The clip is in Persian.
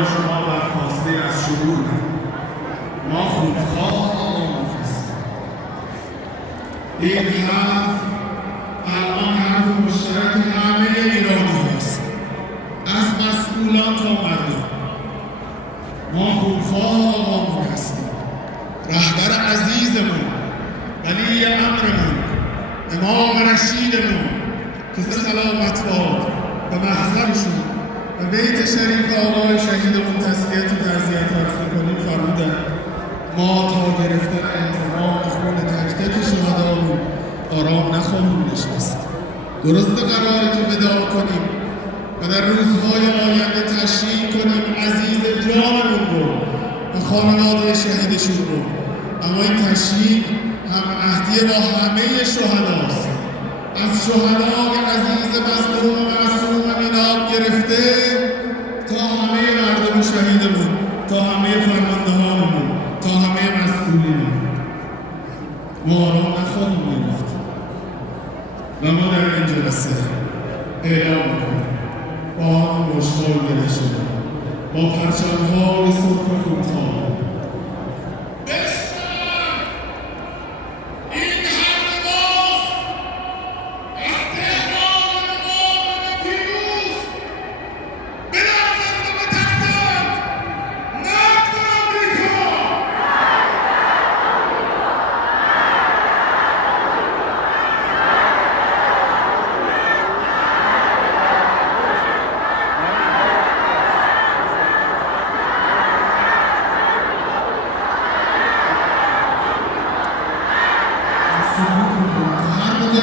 برای شما برخواسته از شعور ما خونخواه آقا هستیم. این حرف الان حرف مشترک همه ایرانی هست، از مسئولان تا مردم. ما خونخواه آقا هستیم. رهبر عزیزمون، ولی امرمون، امام رشیدمون که سلامت باد به محضرشون و بیت شریف آقای شهیدمون تسلیت و تعزیت عرض می‌کنیم، فرمودن ما تا گرفتن انتقام خون تک تک شهدامون آرام نخواهیم نشست. درسته قراره که وداع کنیم و در روزهای آینده تشییع کنیم عزیز جانمون رو و خانواده شهیدشون رو، اما این تشییع هم عهدی با همه شهداست، از شهدای عزیز مظلوم و معصوم امیناب گرفته تا همه مردم شهیدمون، تا همه فرماندهانمون، تا همه مسئولینمون. ما آرام نخواهیم گرفت و ما در این جلسه اعلام می‌کنیم با هم مشتاق گره شده با پرچم‌های سرخ خونخواه هر موقع